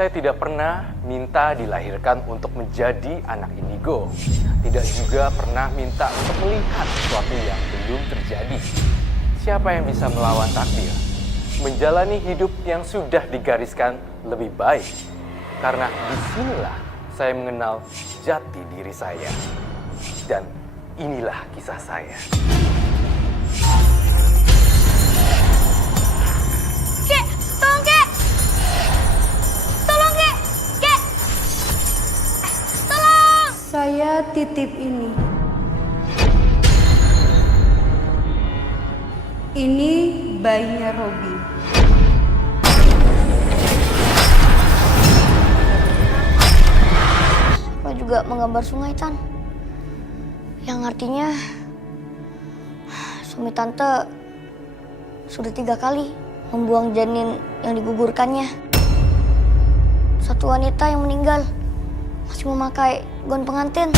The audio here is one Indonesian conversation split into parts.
Saya tidak pernah minta dilahirkan untuk menjadi anak indigo. Tidak juga pernah minta untuk melihat sesuatu yang belum terjadi. Siapa yang bisa melawan takdir? Menjalani hidup yang sudah digariskan lebih baik. Karena disinilah saya mengenal jati diri saya. Dan inilah kisah saya. Kek, tolong Kek! Tolong Kek! Kek! Tolong! Saya titip ini. Ini bayinya Robi. Lo juga menggambar sungai, Tan. Yang artinya suami tante sudah 3 kali membuang janin yang digugurkannya. Satu wanita yang meninggal masih memakai gaun pengantin.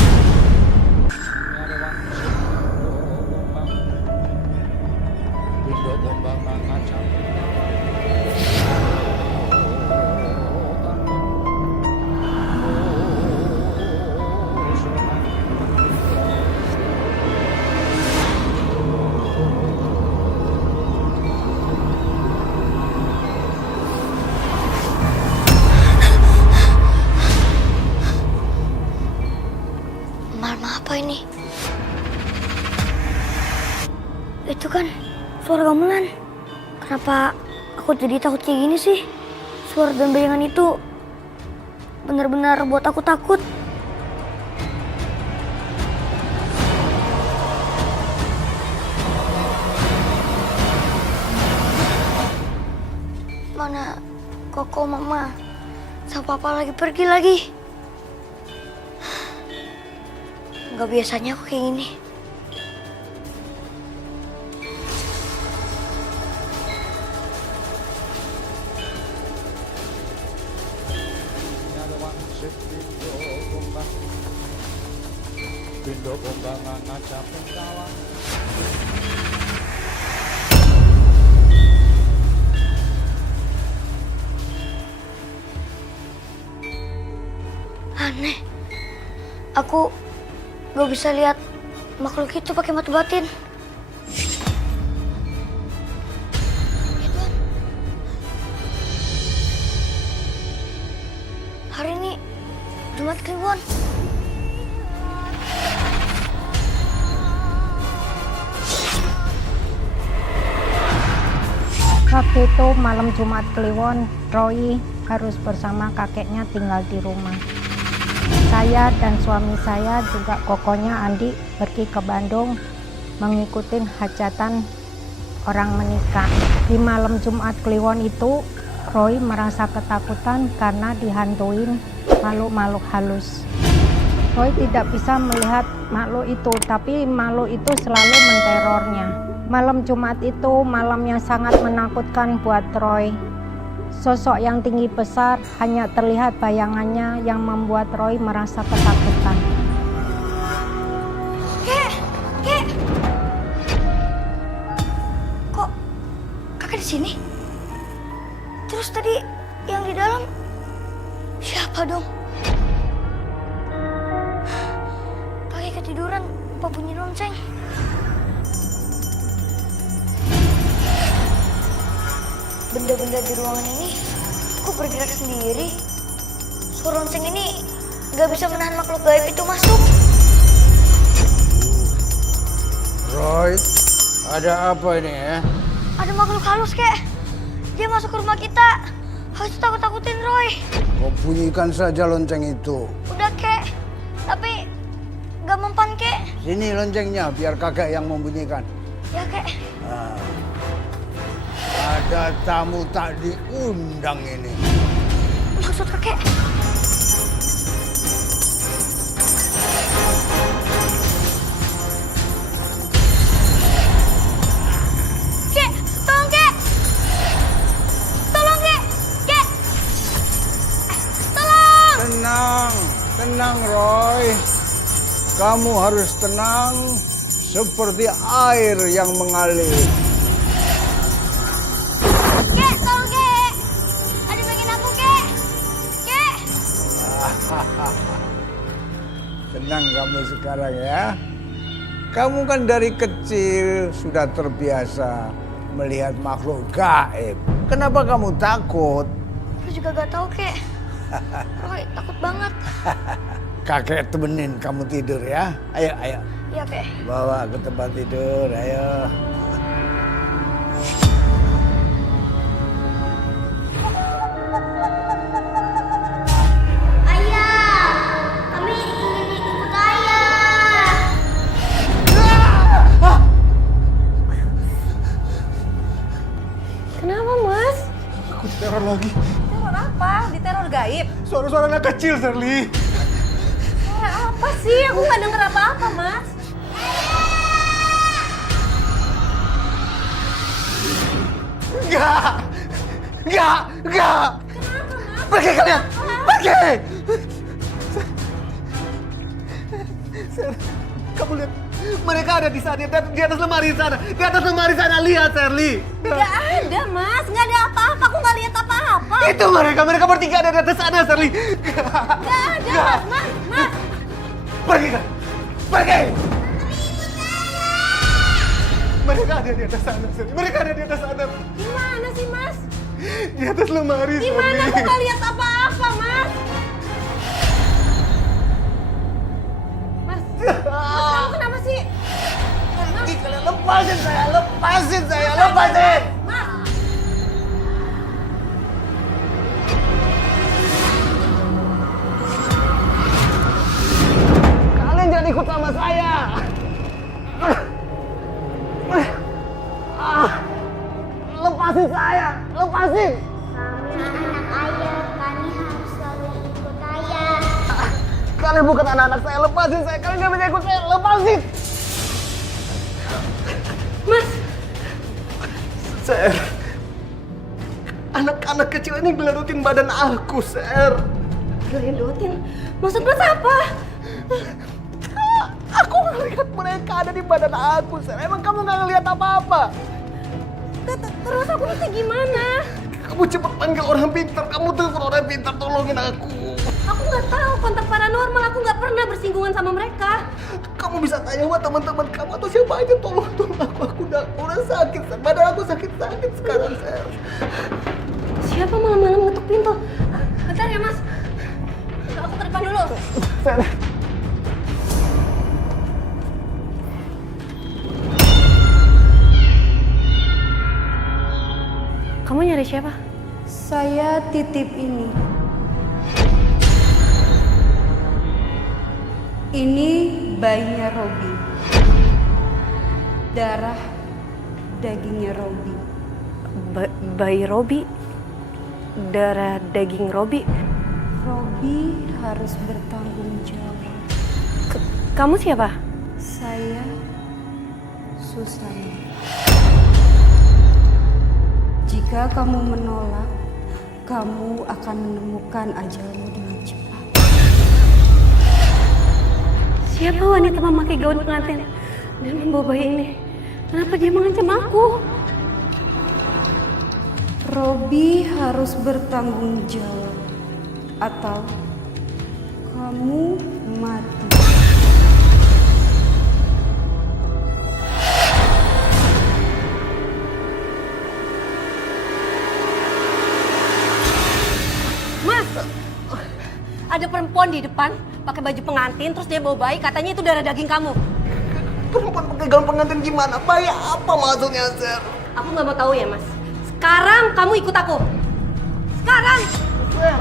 Marma apa ini? Itu kan suara gamelan. Kenapa aku jadi takut kayak gini sih? Suara dan bayangan itu benar-benar buat aku takut. Mana Koko, Mama, sama Papa lagi pergi lagi. Gak biasanya aku kayak gini. Aneh. Aku gak bisa lihat makhluk itu pakai mata batin. Ya Tuhan. Hari ini Jumat Kliwon. Waktu itu malam Jumat Kliwon, Roy harus bersama kakeknya tinggal di rumah. Saya dan suami saya juga kokonya Andi pergi ke Bandung mengikuti hajatan orang menikah. Di malam Jumat Kliwon itu, Roy merasa ketakutan karena dihantuin makhluk-makhluk halus. Roy tidak bisa melihat makhluk itu, tapi makhluk itu selalu menterornya. Malam Jumat itu malam yang sangat menakutkan buat Roy. Sosok yang tinggi besar hanya terlihat bayangannya yang membuat Roy merasa ketakutan. Kek! Kok kakak di sini? Terus tadi yang di dalam siapa dong? Kakek ketiduran, apa bunyi lonceng? Benda-benda di ruangan ini kok bergerak sendiri? Suara lonceng ini gak bisa menahan makhluk gaib itu masuk. Roy, ada apa ini ya? Ada makhluk halus, Kek. Dia masuk ke rumah kita. Harus takut-takutin Roy. Kau bunyikan saja lonceng itu. Udah, Kek. Tapi gak mempan, Kek. Sini loncengnya, biar kakek yang membunyikan. Ya, Kek. Nah, ada tamu tak diundang ini. Maksud kakek? Kek, tolong Kek! Tolong Kek! Kek! Tolong! Tenang Roy. Kamu harus tenang seperti air yang mengalir. Kek, tolong Kek! Ada yang bagiin aku, Kek! Tenang kamu sekarang ya. Kamu kan dari kecil sudah terbiasa melihat makhluk gaib. Kenapa kamu takut? Aku juga gak tahu, Kek. Roy, takut banget. Kakek temenin kamu tidur ya. Ayo, ayo. Iya, Kek. Bawa ke tempat tidur, ayo. Ayah, kami ingin ikut ayah. Kenapa, Mas? Aku diteror lagi. Teror apa? Diteror gaib? Suara-suara anak kecil, Sherly. Suara apa sih? Aku nggak denger apa-apa, Mas. Enggak! Enggak! Enggak! Pergi kalian! Pergi! Ser, kamu lihat. Mereka ada di sana, di atas lemari sana. Di atas lemari sana, lihat, Sherly. Nggak ada, Mas. Nggak ada apa-apa. Aku nggak lihat apa-apa. Itu mereka bertiga ada di atas sana, Sherly. Nggak ada, Mas. Mas. Pergi kan? Pergi! Mereka ada di atas sana, Sherly. Mereka ada di atas sana. Gimana sih, Mas? Di atas lemari, Gimana? Sherly. Aku nggak lihat apa-apa, Mas. Mas. Mas, kamu kenapa sih? Pergi kalian, lepasin saya, lepasin saya, lepasin! Mas. Kalian jangan ikut sama saya. Lepasin saya, lepasin. Anak ayah, kami harus selalu ikut ayah. Kalian bukan anak-anak saya, lepasin saya. Kalian nggak bisa ikut saya, lepasin. Mas. Ser, anak-anak kecil ini gelerutin badan aku, Ser. Geledotin? Maksud Mas apa? Aku ngelihat mereka ada di badan aku, Ser. Emang kamu nggak ngelihat apa-apa? Terus aku mesti gimana? Kamu cepat panggil orang pintar. Kamu telepon orang pintar, tolongin aku. Aku nggak tahu kontak paranormal. Aku nggak pernah bersinggungan sama mereka. Kamu bisa tanya sama teman-teman kamu atau siapa aja, tolong aku. Aku udah sakit, Ser. Badan aku sakit sekarang, Ser. Siapa malam-malam ngetuk pintu? Bentar ya, Mas. Aku ke depan dulu. Ser. Kamu nyari siapa? Saya titip ini. Ini bayinya Robi. Darah dagingnya Robi. Bayi Robi? Darah daging Robi? Robi harus bertanggung jawab. Kamu siapa? Saya Susana. Jika kamu menolak, kamu akan menemukan ajalmu dengan cepat. Siapa wanita memakai gaun pengantin dan membawa bayi ini? Kenapa dia mengancam aku? Robi harus bertanggung jawab, atau kamu mati. Mas, ada perempuan di depan pakai baju pengantin, terus dia bawa bayi, katanya itu darah daging kamu. Perempuan pakai gaun pengantin gimana? Bayi apa maksudnya, Ser? Aku nggak mau tahu ya, Mas. Sekarang kamu ikut aku. Sekarang. Ser.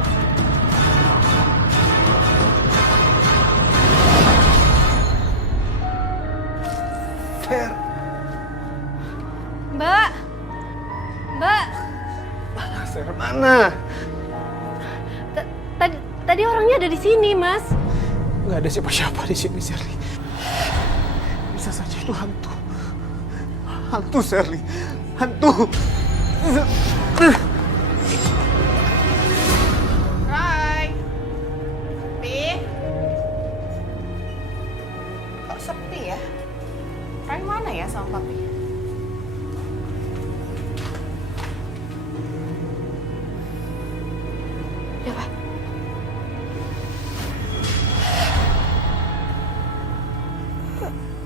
Ser. Mbak. Mbak. Ser mana? Tadi orangnya ada di sini, Mas. Nggak ada siapa-siapa di sini, Sherly. Bisa saja itu hantu. Hantu, Sherly. Hantu. Rai, Pi, kok sepi ya? Rai mana ya sama Papi? Ya, Pak.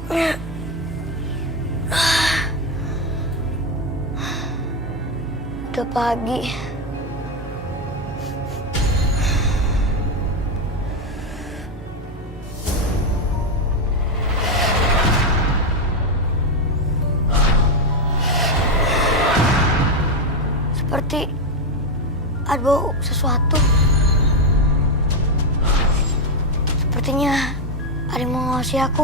Udah pagi. Seperti ada bau sesuatu. Sepertinya ada yang mengawasi aku.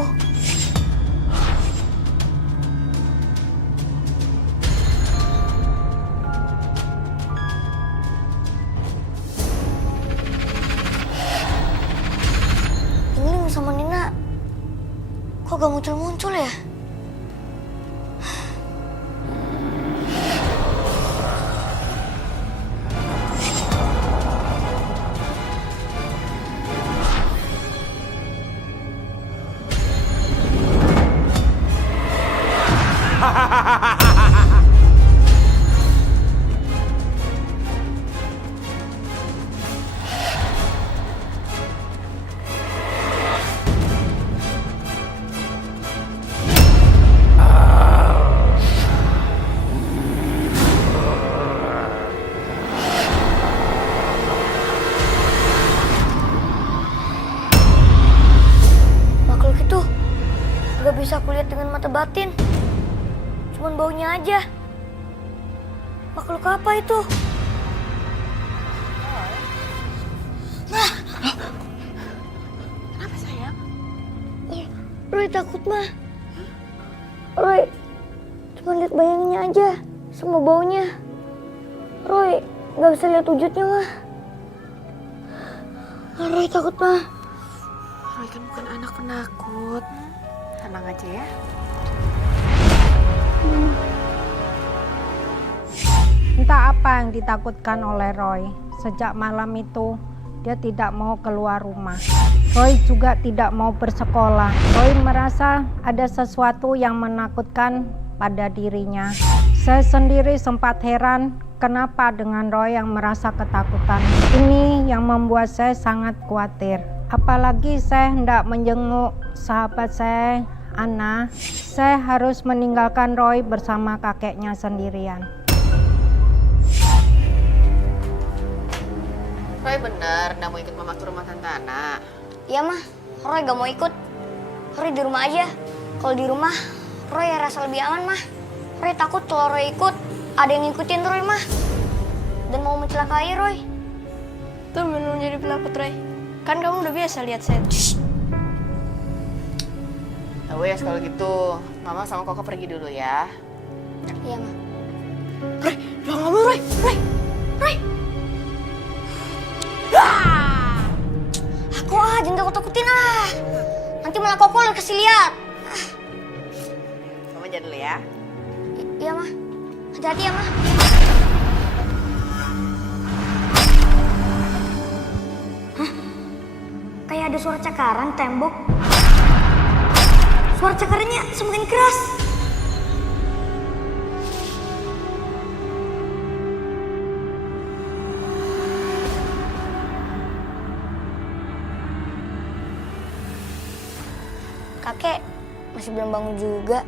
Ingling sama Nina kok gak muncul-muncul ya? Makhluk itu gak bisa kulihat dengan mata batin. Cuman baunya aja. Makhluk apa itu? Kenapa sayang? Roy takut mah. Roy cuma lihat bayangannya aja sama baunya. Roy gak bisa lihat wujudnya mah. Roy takut mah. Roy kan bukan anak penakut. Tenang aja ya. Entah apa yang ditakutkan oleh Roy. Sejak malam itu, dia tidak mau keluar rumah. Roy juga tidak mau bersekolah. Roy merasa ada sesuatu yang menakutkan pada dirinya. Saya sendiri sempat heran kenapa dengan Roy yang merasa ketakutan. Ini yang membuat saya sangat khawatir. Apalagi saya hendak menjenguk sahabat saya, Anna. Saya harus meninggalkan Roy bersama kakeknya sendirian. Roy bener nggak mau ikut mama ke rumah Tante Ana. Iya mah, Roy gak mau ikut. Roy di rumah aja. Kalau di rumah, Roy rasa lebih aman mah. Roy takut kalau Roy ikut, ada yang ngikutin Roy mah. Dan mau mencelakai Roy. Tuh belum jadi penakut, Roy. Kan kamu udah biasa lihat saya. Ya wes kalau gitu, mama sama Koko pergi dulu ya. Iya mah. Roy, jangan ngomong, Roy. Roy, Roy. Aku jangan takut-takutin ah. Nanti malah Koko lah kasih lihat. Mama jalan dulu ya. Iya mah. Hati-hati ya mah. Hah? Kayak ada suara cakaran tembok. Suara cakarannya semakin keras. Kakek masih belum bangun juga.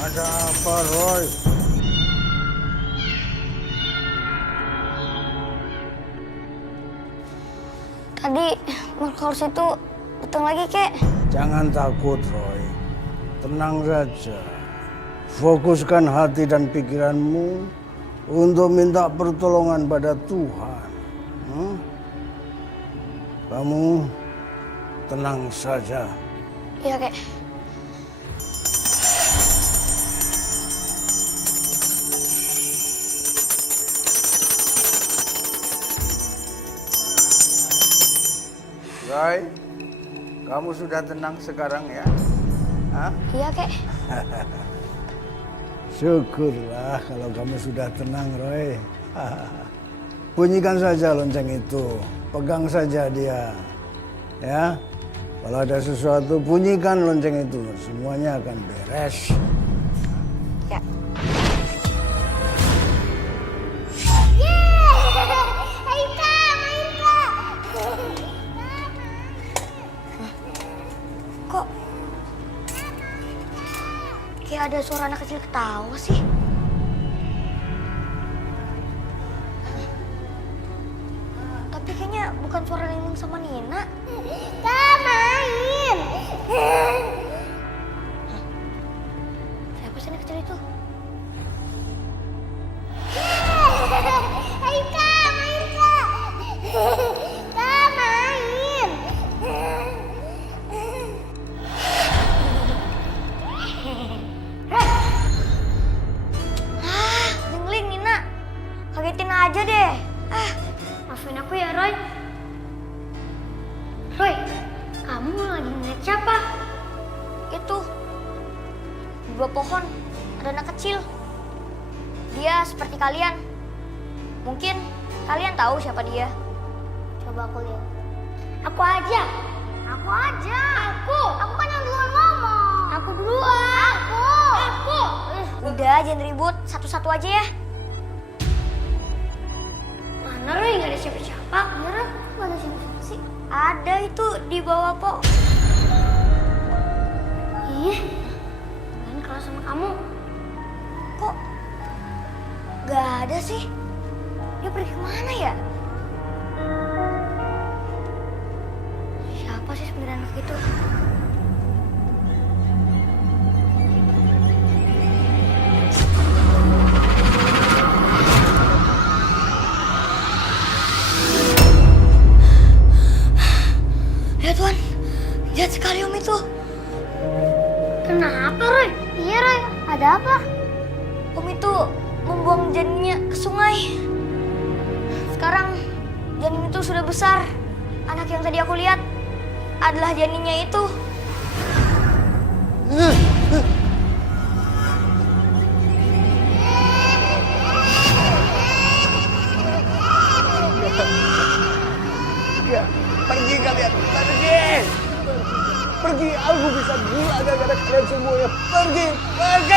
Ada apa, Roy? Tadi makhluk itu datang lagi, Kek. Jangan takut, Roy. Tenang saja. Fokuskan hati dan pikiranmu untuk minta pertolongan pada Tuhan. Kamu tenang saja. Iya, Kek. Roy, kamu sudah tenang sekarang ya? Hah? Iya, Kek. Syukurlah kalau kamu sudah tenang, Roy. Bunyikan saja lonceng itu, pegang saja dia. Ya, kalau ada sesuatu bunyikan lonceng itu, semuanya akan beres. Ya. Kok kayak ada suara anak kecil ketawa sih? Tapi kayaknya bukan suara Nining sama Nina. Main. Siapa sih anak kecil itu? Jengling Nina, kagetin aja deh. Maafin aku ya Roy. Roy, kamu lagi ngeliat siapa? Itu di bawah pohon ada anak kecil. Dia seperti kalian. Mungkin kalian tahu siapa dia. Coba aku lihat. Aku aja. Aku kan yang duluan ngomong. Aku duluan. Aku. Udah, jangan ribut. Satu-satu aja ya. Mana Roy? Gak ada siapa-siapa. Beneran? Gak ada siapa-siapa sih. Ada itu di bawah pohon. Ih, kan kalau sama kamu. Kok gak ada sih? Dia pergi kemana ya? Siapa sih sebenarnya anak itu? Ya Tuhan, jahat sekali Om itu. Kenapa Roy? Iya Roy, ada apa? Om itu membuang janinnya ke sungai. Sekarang janin itu sudah besar. Anak yang tadi aku lihat adalah janinnya itu. Ya, pergi kalian, pergi. Pergi, aku bisa gila gara-gara kalian semuanya. Pergi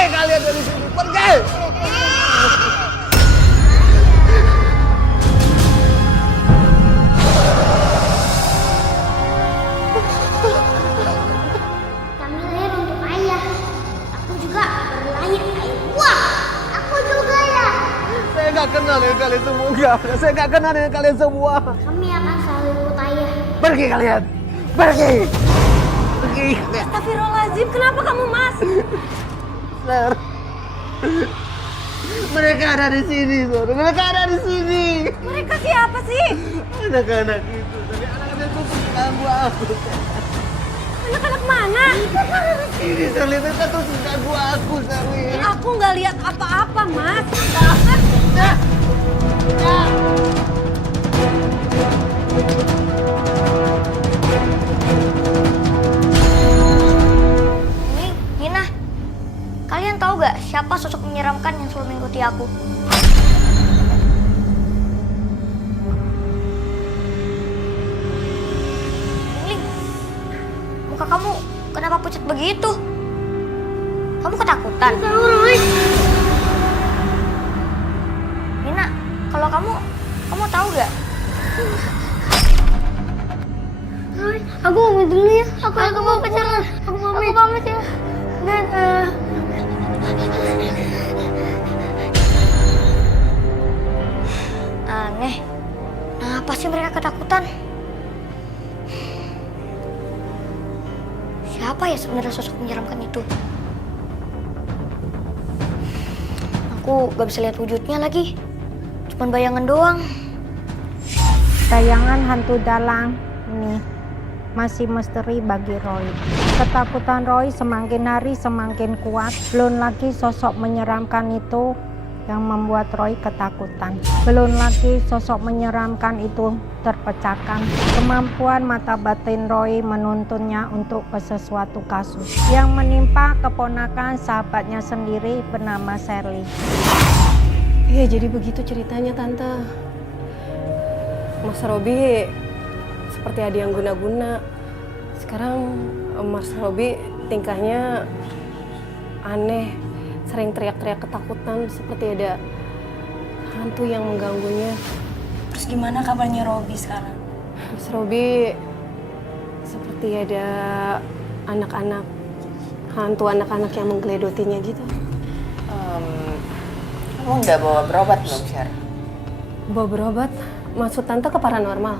kalian dari sini, pergi. Kami lahir untuk ayah. Aku juga berlahir ayah. Wah, aku juga ya. Saya nggak kenal dengan kalian semua. Saya nggak kenal dengan kalian semua. Kami akan selalu ikut ayah. Pergi kalian, pergi. Pergi kalian. Astagfirullahaladzim, kenapa kamu Mas? Sir. Mereka ada di sini, Sir. Mereka ada di sini. Mereka siapa sih? Anak-anak itu, tapi anak-anak itu ganggu aku. Anak-anak mana? Ini Sally, mereka tuh ganggu aku, Sally. Aku nggak lihat apa-apa Mas. Nina, kalian tahu gak siapa sosok menyeramkan yang selalu mengikuti aku? Ling, muka kamu kenapa pucat begitu? Kamu ketakutan? Nina, kalau kamu tahu gak? Aku pamit dulu ya. Aku mau pacaran. Aku pamit ya. Dan aneh. Kenapa sih mereka ketakutan? Siapa ya sebenarnya sosok menyeramkan itu? Aku gak bisa lihat wujudnya lagi. Cuman bayangan doang. Tayangan hantu dalang ini masih misteri bagi Roy. Ketakutan Roy semakin hari semakin kuat. Belum lagi sosok menyeramkan itu yang membuat Roy ketakutan. Belum lagi sosok menyeramkan itu terpecahkan. Kemampuan mata batin Roy menuntunnya untuk sesuatu kasus yang menimpa keponakan sahabatnya sendiri bernama Sally. Iya, jadi begitu ceritanya, Tante. Mas Robi seperti ada yang guna-guna. Sekarang Mas Robi tingkahnya aneh, sering teriak-teriak ketakutan seperti ada hantu yang mengganggunya. Terus gimana kabarnya Robi sekarang? Mas Robi seperti ada anak-anak, hantu anak-anak yang menggeledotinya gitu. Kamu udah bawa berobat belum, Sher? Bawa berobat? Maksud Tante ke paranormal?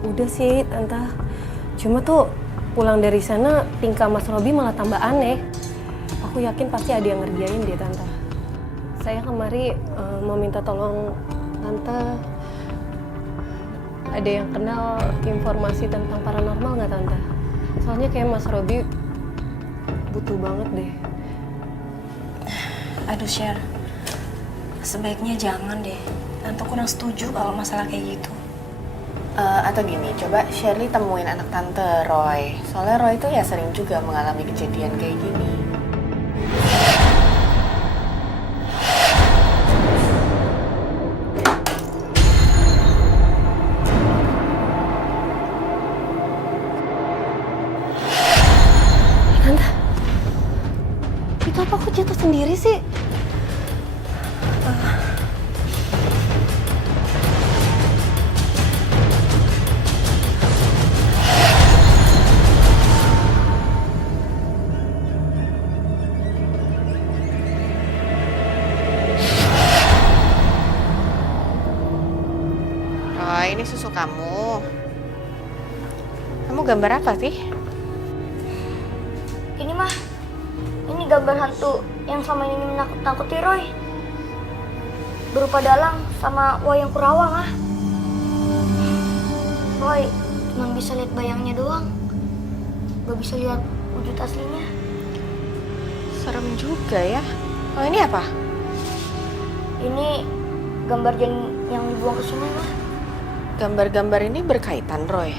Udah sih, Tante. Cuma tuh pulang dari sana tingkah Mas Robi malah tambah aneh. Aku yakin pasti ada yang ngerjain deh, Tante. Saya kemari mau minta tolong Tante. Ada yang kenal informasi tentang paranormal nggak, Tante? Soalnya kayak Mas Robi butuh banget deh. Aduh, Sher. Sebaiknya jangan deh. Tante kurang setuju kalau masalah kayak gitu. Atau gini, coba Shirley temuin anak Tante Roy. Soalnya Roy itu ya sering juga mengalami kejadian kayak gini. Tante, itu apa aku jatuh sendiri sih? Roy, ini susu kamu. Kamu gambar apa sih? Ini mah, ini gambar hantu yang selama ini menakut-nakuti Roy. Berupa dalang sama wayang Kurawa, mah. Roy cuma bisa lihat bayangnya doang. Gak bisa lihat wujud aslinya. Serem juga ya. Oh, ini apa? Ini gambar janin yang dibuang ke sungai, mah. Gambar-gambar ini berkaitan, Roy?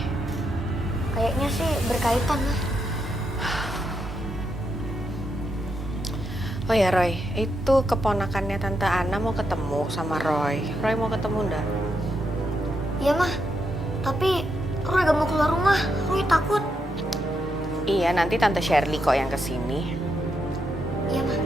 Kayaknya sih berkaitan, mah. Oh ya, Roy, itu keponakannya Tante Ana mau ketemu sama Roy. Roy mau ketemu enggak? Iya, mah. Tapi Roy gak mau keluar rumah. Roy takut. Iya, nanti Tante Shirley kok yang kesini. Iya, mah.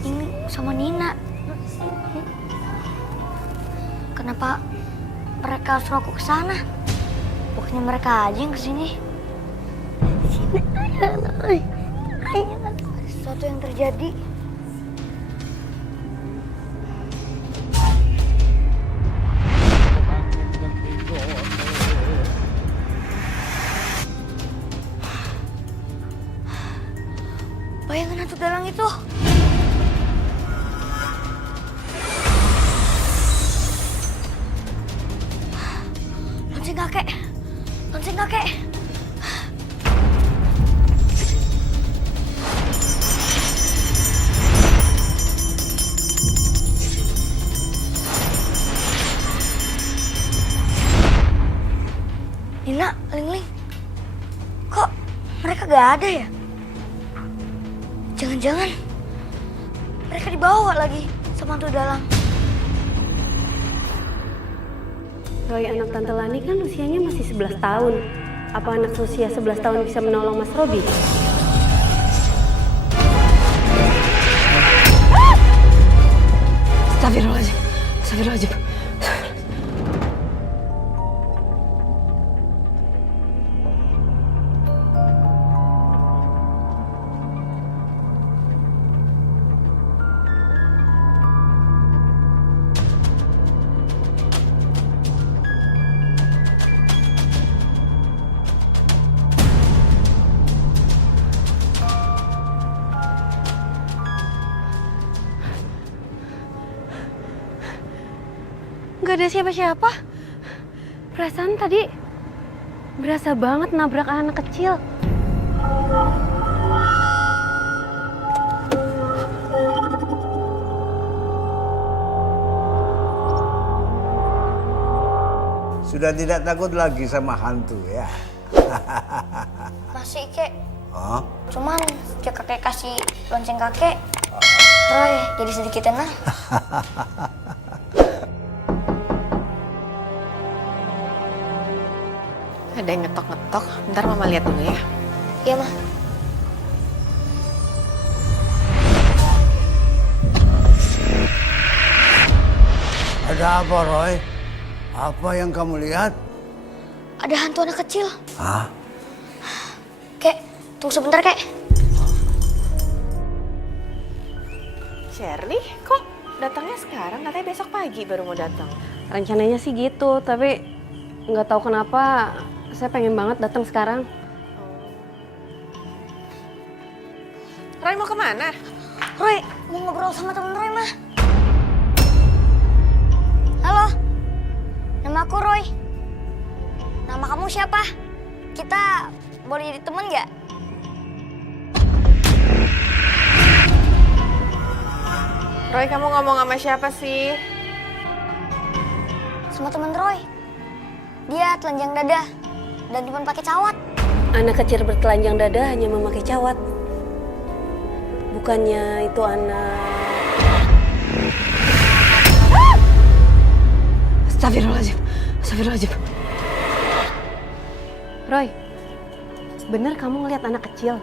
Ini sama Nina. Kenapa mereka suruh aku ke sana? Bukannya mereka aja yang kesini. Ada sesuatu yang terjadi. Bayangan hantu dalang itu. Lonceng kakek. Lonceng kakek. Nina, Ling-Ling. Kok mereka gak ada ya? Jangan-jangan mereka dibawa lagi sama hantu dalang. Roy, anak Tante Lani kan usianya masih 11 tahun. Apa anak usia 11 tahun bisa menolong Mas Robi? Astagfirullahaladzim. Astagfirullahaladzim. Gak ada siapa-siapa. Perasaan tadi berasa banget nabrak anak kecil. Sudah tidak takut lagi sama hantu ya? Masih kek. Oh? Cuman sejak kakek kasih lonceng kakek, Roy jadi sedikit tenang. Ada yang ngetok-ngetok. Bentar Mama lihat dulu ya. Iya, Mah. Ada apa, Roy? Apa yang kamu lihat? Ada hantu anak kecil. Hah? Kek, tunggu sebentar, Kek. Shirley, kok datangnya sekarang? Katanya besok pagi baru mau datang. Rencananya sih gitu, tapi nggak tahu kenapa saya pengen banget datang sekarang. Roy mau kemana? Roy, mau ngobrol sama temen Roy, Mah. Halo, nama aku Roy. Nama kamu siapa? Kita boleh jadi temen nggak? Roy, kamu ngomong sama siapa sih? Sama temen Roy. Dia telanjang dada dan cuma pakai cawat. Anak kecil bertelanjang dada hanya memakai cawat. Bukannya itu anak... Astagfirullahaladzim. Astagfirullahaladzim. Roy, bener kamu ngelihat anak kecil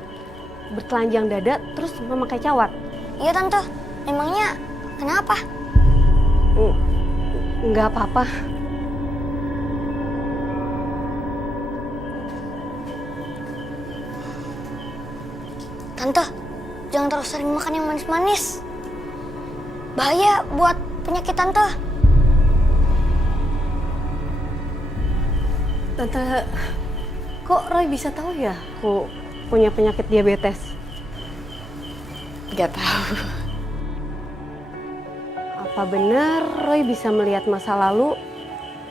bertelanjang dada terus memakai cawat? Iya, Tante. Emangnya kenapa? Nggak apa-apa. Tante, jangan terlalu sering makan yang manis-manis. Bahaya buat penyakit Tante. Tante, kok Roy bisa tahu ya aku punya penyakit diabetes? Gak tahu. Apa benar Roy bisa melihat masa lalu,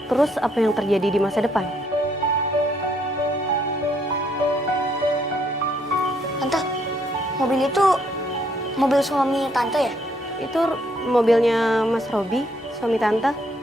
terus apa yang terjadi di masa depan? Tante, mobil itu mobil suami Tante ya? Itu mobilnya Mas Robi, suami Tante.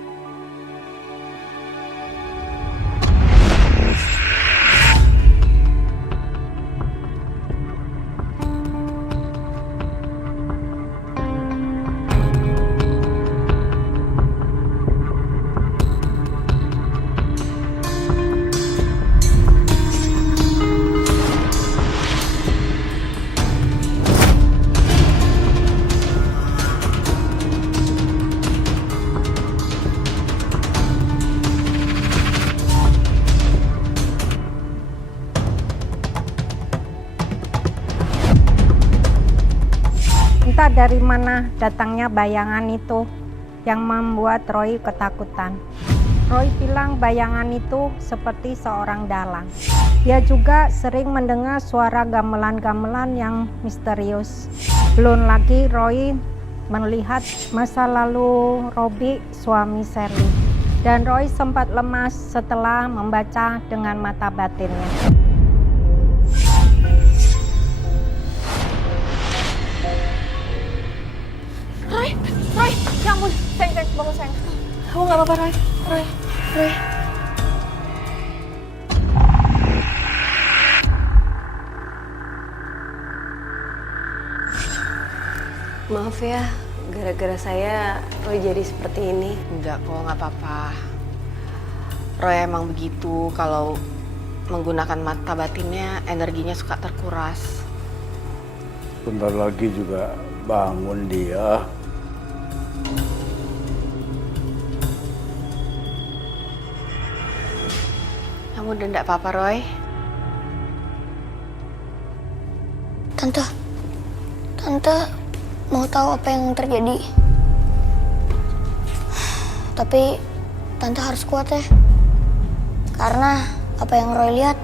Entah dari mana datangnya bayangan itu yang membuat Roy ketakutan. Roy bilang bayangan itu seperti seorang dalang. Dia juga sering mendengar suara gamelan-gamelan yang misterius. Belum lagi Roy melihat masa lalu Robi, suami Shirley. Dan Roy sempat lemas setelah membaca dengan mata batinnya. Roy, ya ampun, sayang, bangun sayang. Kamu gak apa-apa, Roy. Maaf ya, gara-gara saya Roy jadi seperti ini. Enggak kok, gak apa-apa. Roy emang begitu, kalau menggunakan mata batinnya, energinya suka terkuras. Bentar lagi juga bangun dia. Kamu udah enggak apa-apa, Roy? Tante mau tahu apa yang terjadi. Tapi Tante harus kuat ya. Karena apa yang Roy lihat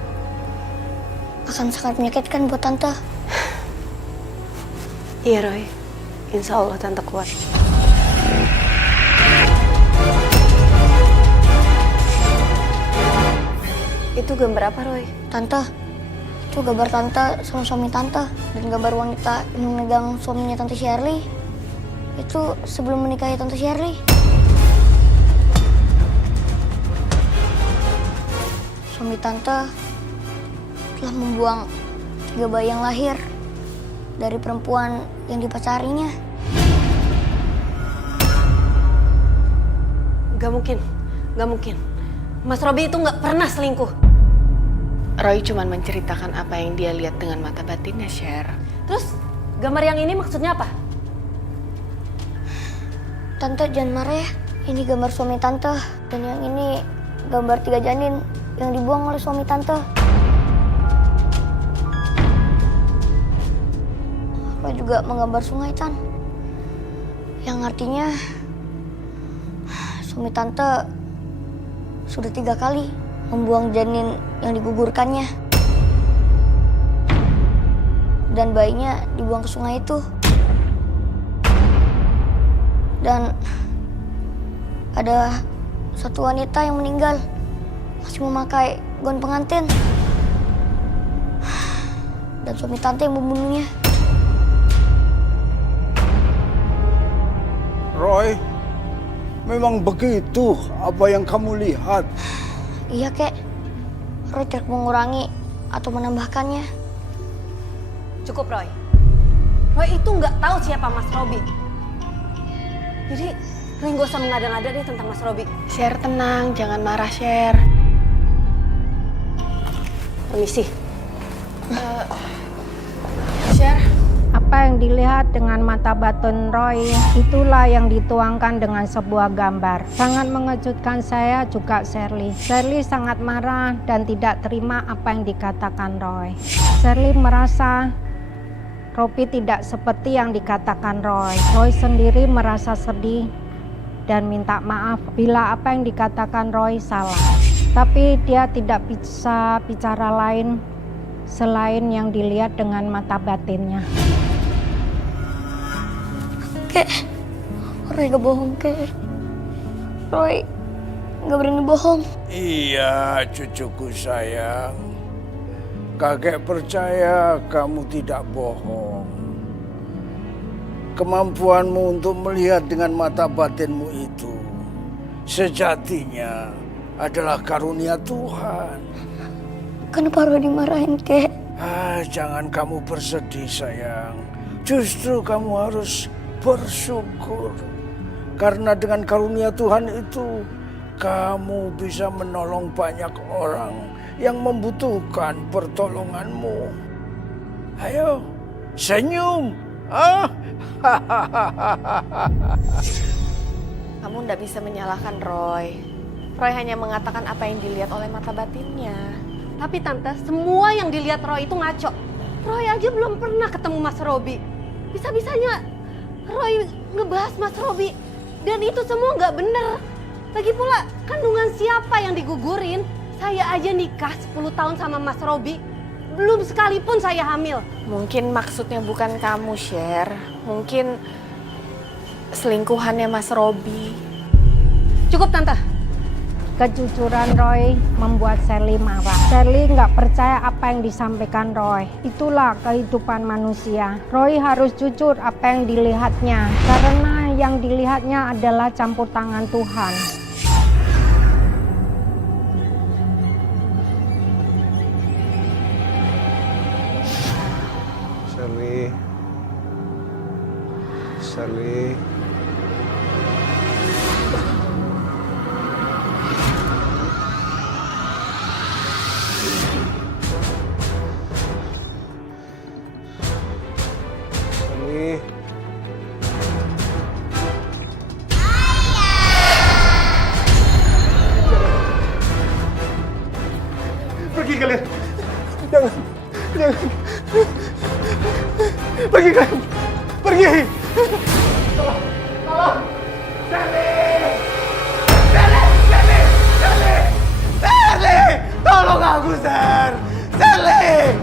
akan sangat menyakitkan buat Tante. Iya Roy, insya Allah Tante kuat. Itu gambar apa Roy? Tante, itu gambar Tante sama suami Tante. Dan gambar wanita yang memegang suaminya Tante Shirley. Itu sebelum menikahi Tante Shirley. Tante telah membuang 3 bayi yang lahir dari perempuan yang dipacarinya. Gak mungkin. Mas Robi itu gak pernah selingkuh. Roy cuma menceritakan apa yang dia lihat dengan mata batinnya, Sher. Terus gambar yang ini maksudnya apa? Tante jangan marah ya. Ini gambar suami Tante. Dan yang ini gambar 3 janin yang dibuang oleh suami Tante. Roy juga menggambar sungai, Tan. Yang artinya suami Tante sudah 3 kali membuang janin yang digugurkannya. Dan bayinya dibuang ke sungai itu. Dan ada satu wanita yang meninggal masih memakai gaun pengantin. Dan suami Tante yang membunuhnya. Roy, memang begitu apa yang kamu lihat? Iya, Kek. Roy tidak mengurangi atau menambahkannya. Cukup, Roy. Roy itu nggak tahu siapa Mas Robi. Jadi, Roy nggak usah mengada-ngada deh tentang Mas Robi. Sher, tenang, jangan marah, Sher. Permisi. Sher, Apa yang dilihat dengan mata batin Roy, itulah yang dituangkan dengan sebuah gambar. Sangat mengejutkan saya juga Shirley. Shirley sangat marah dan tidak terima apa yang dikatakan Roy. Shirley merasa Robi tidak seperti yang dikatakan Roy. Roy sendiri merasa sedih dan minta maaf bila apa yang dikatakan Roy salah. Tapi dia tidak bisa bicara lain selain yang dilihat dengan mata batinnya. Kek, Roy gak bohong, Kek. Roy gak berani bohong. Iya, cucuku sayang. Kakek percaya kamu tidak bohong. Kemampuanmu untuk melihat dengan mata batinmu itu sejatinya adalah karunia Tuhan. Kenapa Roy dimarahin, Kek? Jangan kamu bersedih, sayang. Justru kamu harus bersyukur. Karena dengan karunia Tuhan itu, kamu bisa menolong banyak orang yang membutuhkan pertolonganmu. Ayo, senyum. kamu nggak bisa menyalahkan Roy. Roy hanya mengatakan apa yang dilihat oleh mata batinnya. Tapi Tante, semua yang dilihat Roy itu ngaco. Roy aja belum pernah ketemu Mas Robi. Bisa-bisanya Roy ngebahas Mas Robi. Dan itu semua nggak bener. Lagi pula, kandungan siapa yang digugurin? Saya aja nikah 10 tahun sama Mas Robi. Belum sekalipun saya hamil. Mungkin maksudnya bukan kamu, Sher. Mungkin selingkuhannya Mas Robi. Cukup, Tante. Kejujuran Roy membuat Shirley marah. Shirley nggak percaya apa yang disampaikan Roy. Itulah kehidupan manusia. Roy harus jujur apa yang dilihatnya. Karena yang dilihatnya adalah campur tangan Tuhan. Shirley. Pergi kalian. Jangan. Pergi kalian. Pergi. Tolong. Shirley. Tolong aku, Sher. Shirley.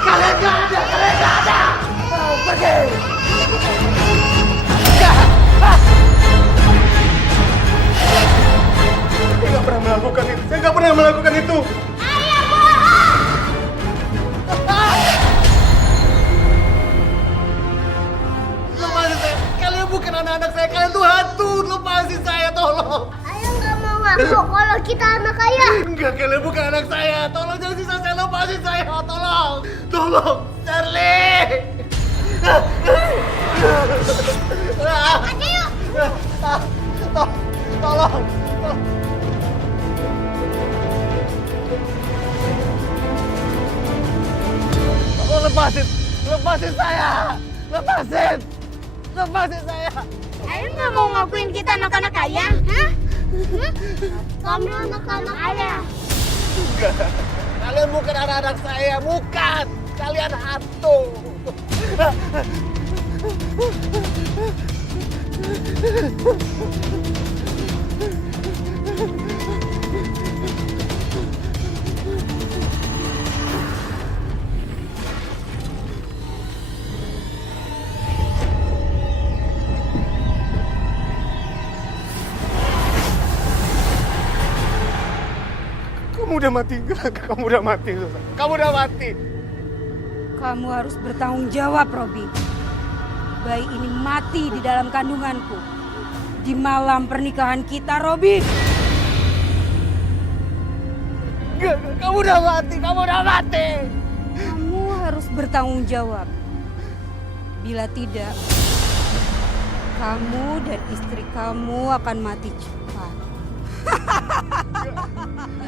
Kalian nggak ada. Pergi. Saya nggak pernah melakukan itu. Saya nggak pernah melakukan itu. Ayah bohong! bukan anak-anak saya, kalian tuh hantu. Lepasin saya, tolong. Ayah nggak mau ngaku kalau kita anak ayah. Enggak, kalian bukan anak saya. Tolong jangan siksa saya, lepasin saya, tolong. Tolong, Charlie. Aja yuk. Tolong. Tolong lepasin saya. Lepasin saya. Ayah nggak mau ngakuin kita anak-anak ayah, hah? Kami anak-anak ayah. Enggak. Kalian bukan anak-anak saya, bukan. Kalian hantu. Kamu udah mati, kamu udah mati, Susan. Kamu udah mati. Kamu harus bertanggung jawab, Robi. Bayi ini mati di dalam kandunganku. Di malam pernikahan kita, Robi. Enggak, kamu udah mati, kamu udah mati. Kamu harus bertanggung jawab. Bila tidak, kamu dan istri kamu akan mati cepat.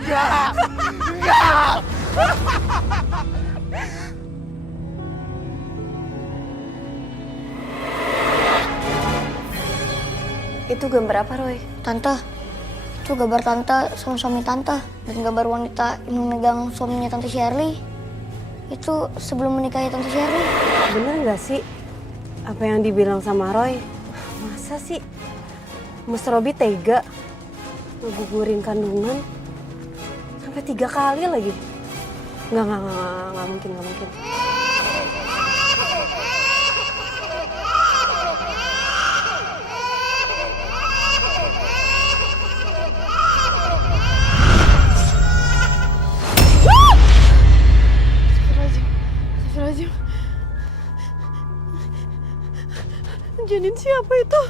Enggak. Itu gambar apa, Roy? Tante, itu gambar tante sama suami tante. Dan gambar wanita yang memegang suaminya tante Shirley. Itu sebelum menikahi tante Shirley. Bener nggak sih apa yang dibilang sama Roy? Masa sih Mas Robi tega ngegugurin kandungan sampai 3 kali lagi? Nggak mungkin, nggak mungkin. Janin siapa itu?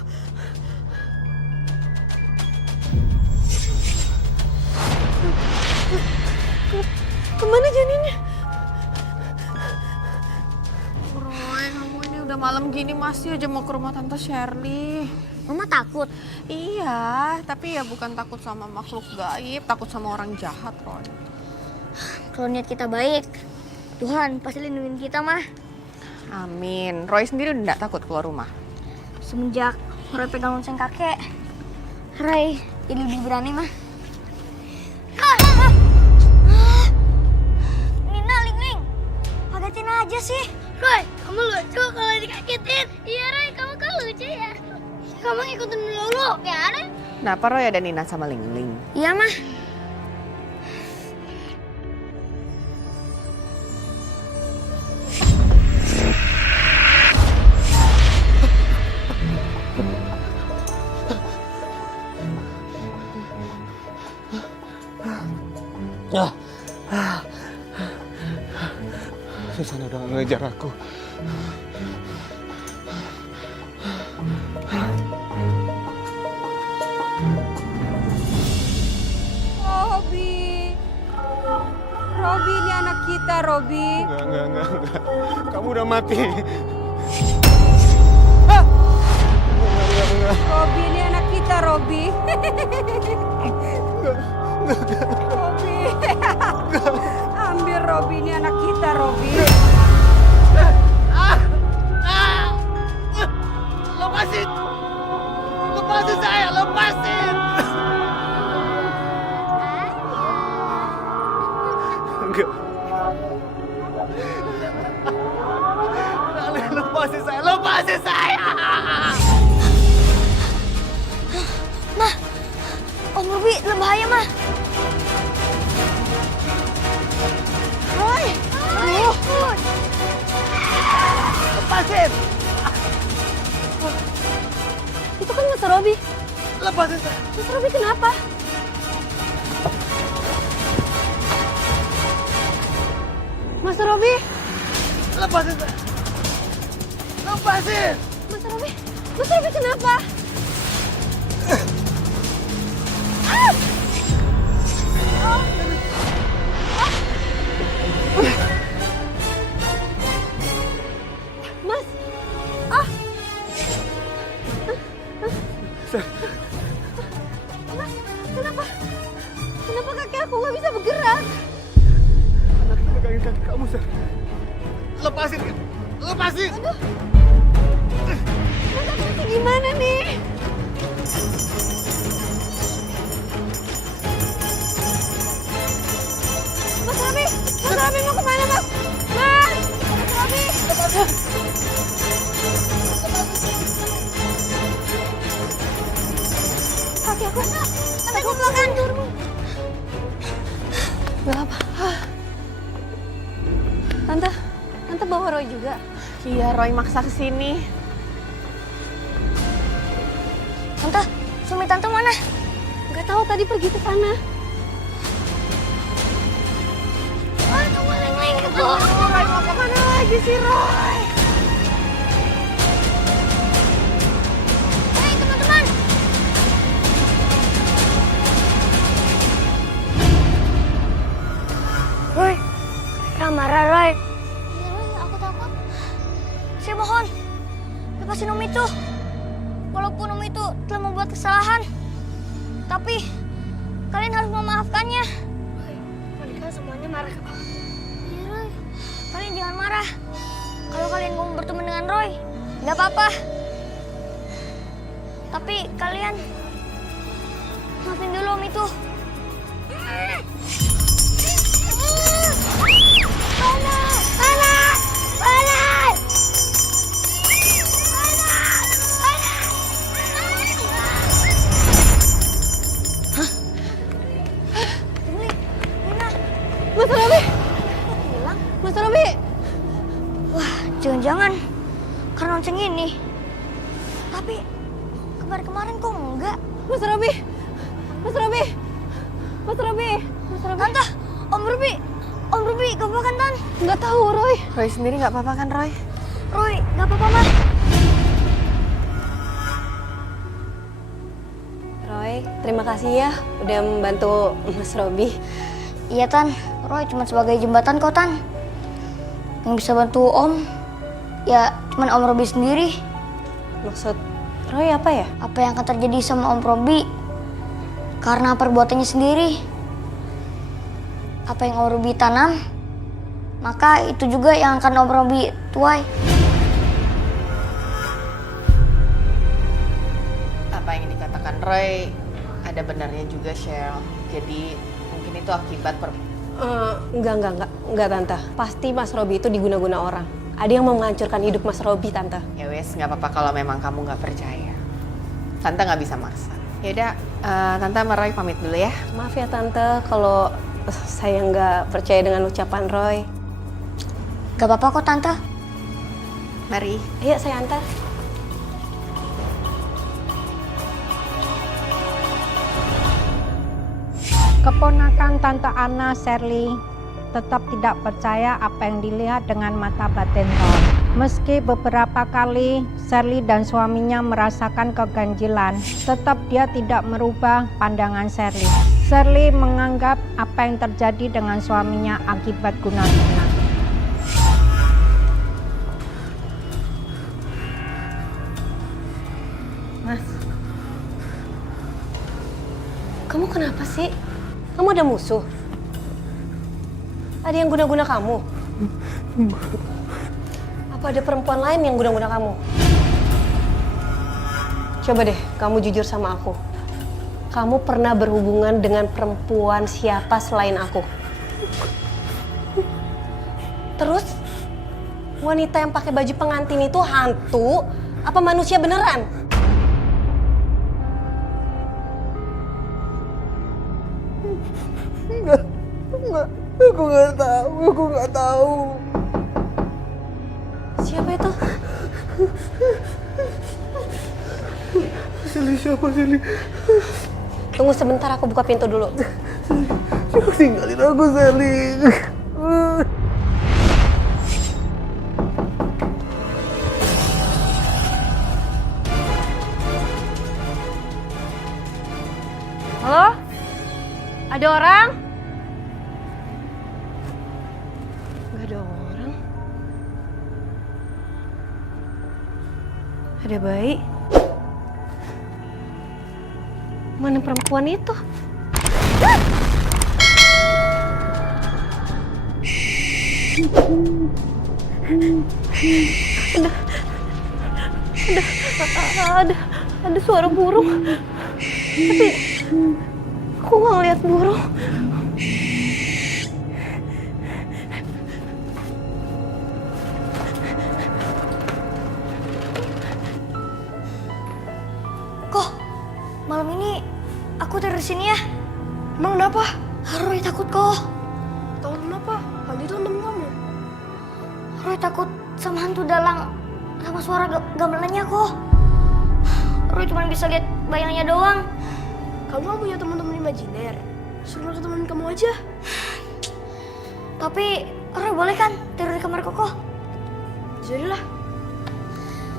Kemana janinnya? Roy, kamu ini udah malam gini masih aja mau ke rumah Tante Shirley. Mama takut. Iya, tapi ya bukan takut sama makhluk gaib, takut sama orang jahat, Roy. Kalau niat kita baik, Tuhan pasti lindungin kita, mah. Amin. Roy sendiri udah gak takut keluar rumah? Semenjak Roy pegang lonceng kakek, Roy jadi lebih berani, mah. Nina, Ling, kagetin aja sih. Roy, kamu lucu kalau dikagetin. Iya, Roy, kamu kan lucu ya. Kamu ngikutin dulu, ya, Roy? Kenapa Roy ada Nina sama Ling? Iya, mah. Susana udah ngejar aku. Robi ini anak kita, Robi. Enggak. Kamu udah mati. Robi ini anak kita, Robi. Robi. Ambil Robi ini anak kita, Robi. Lepasin saya, lepasin. Enggak. Lepasin saya. Mah, Om Robi dalam bahaya, mah. Roy, Lepasin. Itu kan Mas Robi. Lepasin saya. Mas Robi kenapa? Mas Robi. Lepasin saya. Lepasin. Mas Robi. Mas Robi kenapa? Mas, Mas, kenapa? Kenapa kaki aku nggak bisa bergerak? Anak itu megangin kaki kamu, Sar. Lepasin! Lepasin! Mas, aku mesti gimana nih? Mas Robi mau kemana, Mas? Mas Robi! Kaki aku belakang. Gak apa. Tante bawa Roy juga. Iya, Roy maksa kesini. Tante, suami tante mana? Gak tahu tadi pergi ke sana. Aduh, maling itu. Roy mau kemana lagi sih, Roy? Hei, teman-teman. Roy, marah, Roy. Iya, Roy, aku takut. Saya mohon, lepasin Om itu. Walaupun Om itu telah membuat kesalahan, tapi kalian harus memaafkannya. Roy, mereka semuanya marah ke Papa. Iya, Roy. Kalian jangan marah. Kalau kalian mau bertemu dengan Roy, nggak apa-apa. Tapi kalian maafin dulu Om itu. Mas Robi! Wah, jangan-jangan karena lonceng ini. Tapi kemarin kok enggak? Mas Robi! Tante, Om Ruby gak apa-apa kan, Tan? Nggak tahu, Roy. Roy sendiri nggak apa-apa kan, Roy? Roy, gak apa-apa, Mah. Roy, terima kasih ya udah membantu Mas Robi. Iya, Tan. Roy cuma sebagai jembatan kok, Tan. Yang bisa bantu Om, ya cuma Om Robi sendiri. Maksud Roy apa ya? Apa yang akan terjadi sama Om Robi karena perbuatannya sendiri. Apa yang Om Robi tanam, maka itu juga yang akan Om Robi tuai. Apa yang dikatakan Roy ada benarnya juga, Cheryl. Jadi mungkin itu akibat Enggak, Tante. Pasti Mas Robi itu diguna-guna orang. Ada yang mau menghancurkan hidup Mas Robi, Tante. Ya wes, nggak apa-apa kalau memang kamu nggak percaya. Tante nggak bisa maksa. Yaudah, Tante sama Roy pamit dulu ya. Maaf ya, Tante, kalau saya nggak percaya dengan ucapan Roy. Gak apa-apa kok, Tante. Mari. Ayo, saya antar. Keponakan Tante Anna, Shirley, tetap tidak percaya apa yang dilihat dengan mata batin Roy. Meski beberapa kali Shirley dan suaminya merasakan keganjilan, tetap dia tidak merubah pandangan Shirley. Shirley menganggap apa yang terjadi dengan suaminya akibat guna-guna. Mas, kamu kenapa sih? Kamu ada musuh? Ada yang guna-guna kamu? Apa ada perempuan lain yang guna-guna kamu? Coba deh, kamu jujur sama aku. Kamu pernah berhubungan dengan perempuan siapa selain aku? Terus, wanita yang pakai baju pengantin itu hantu? Apa manusia beneran? Enggak, aku nggak tahu. Siapa itu? Sally, siapa Sally? Tunggu sebentar, aku buka pintu dulu. Tinggalin aku, Sally. Ada orang? Nggak ada orang. Ada bayi. Mana perempuan itu? Ada suara burung. Tapi aku nggak ngeliat burung. Kok malam ini aku tidur di sini ya? Emang kenapa? Roy takut kok. Tahu kenapa? Andi itu temen kamu. Roy takut sama hantu dalang, sama suara gamelannya kok. Roy cuma bisa lihat bayangannya doang. Kamu kan punya teman-teman imajiner. Suruh ke teman kamu aja. Tapi Roy boleh kan tidur di kamar Koko? Jadilah.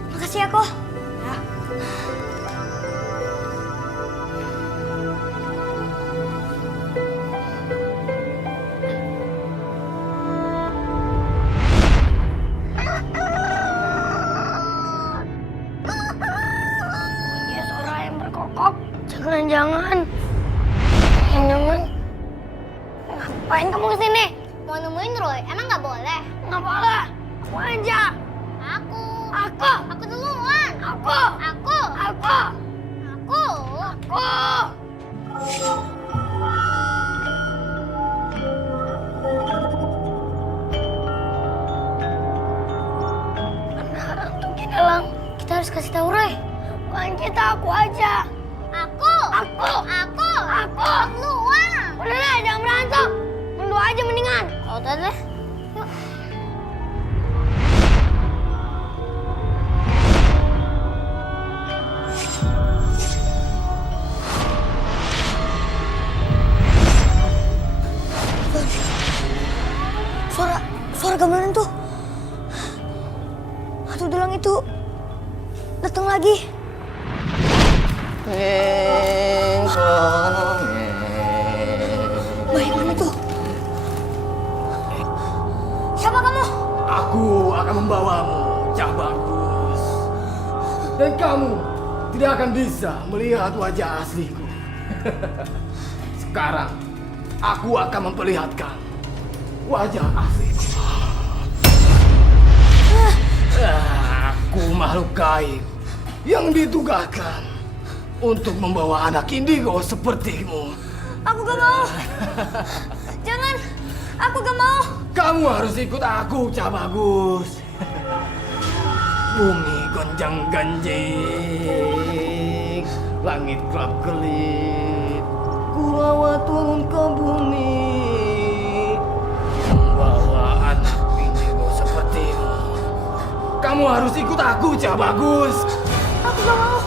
Makasih ya kok. Ya. Bunyi suara yang berkokok. Jangan-jangan. Ngapain kamu kesini? Mau nemuin Roy? Emang nggak boleh? Nggak boleh. Aku aja. Aku. Aku duluan. Aku. Benar tuh gini lang. Kita harus kasih tahu Roy. Bukan kita, aku aja. Aku. Duluan. Udah deh, jangan berantem. Berdua aja mendingan. Oh, udah deh. Yuk. Suara gamelan tuh. Hantu dalang itu datang lagi. Bayi mana tuh? Siapa kamu? Aku akan membawamu, Cak Bagus. Dan kamu tidak akan bisa melihat wajah asliku. Sekarang, aku akan memperlihatkan wajah asliku. Aku makhluk gaib yang ditugaskan untuk membawa anak indigo sepertimu. Aku gak mau. Jangan. Aku gak mau. Kamu harus ikut aku, Cak Bagus. Bumi gonjang-ganjing, langit kelap-kelip, kuawa turun ke bumi, membawa anak indigo sepertimu. Kamu harus ikut aku, Cak Bagus. Aku gak mau.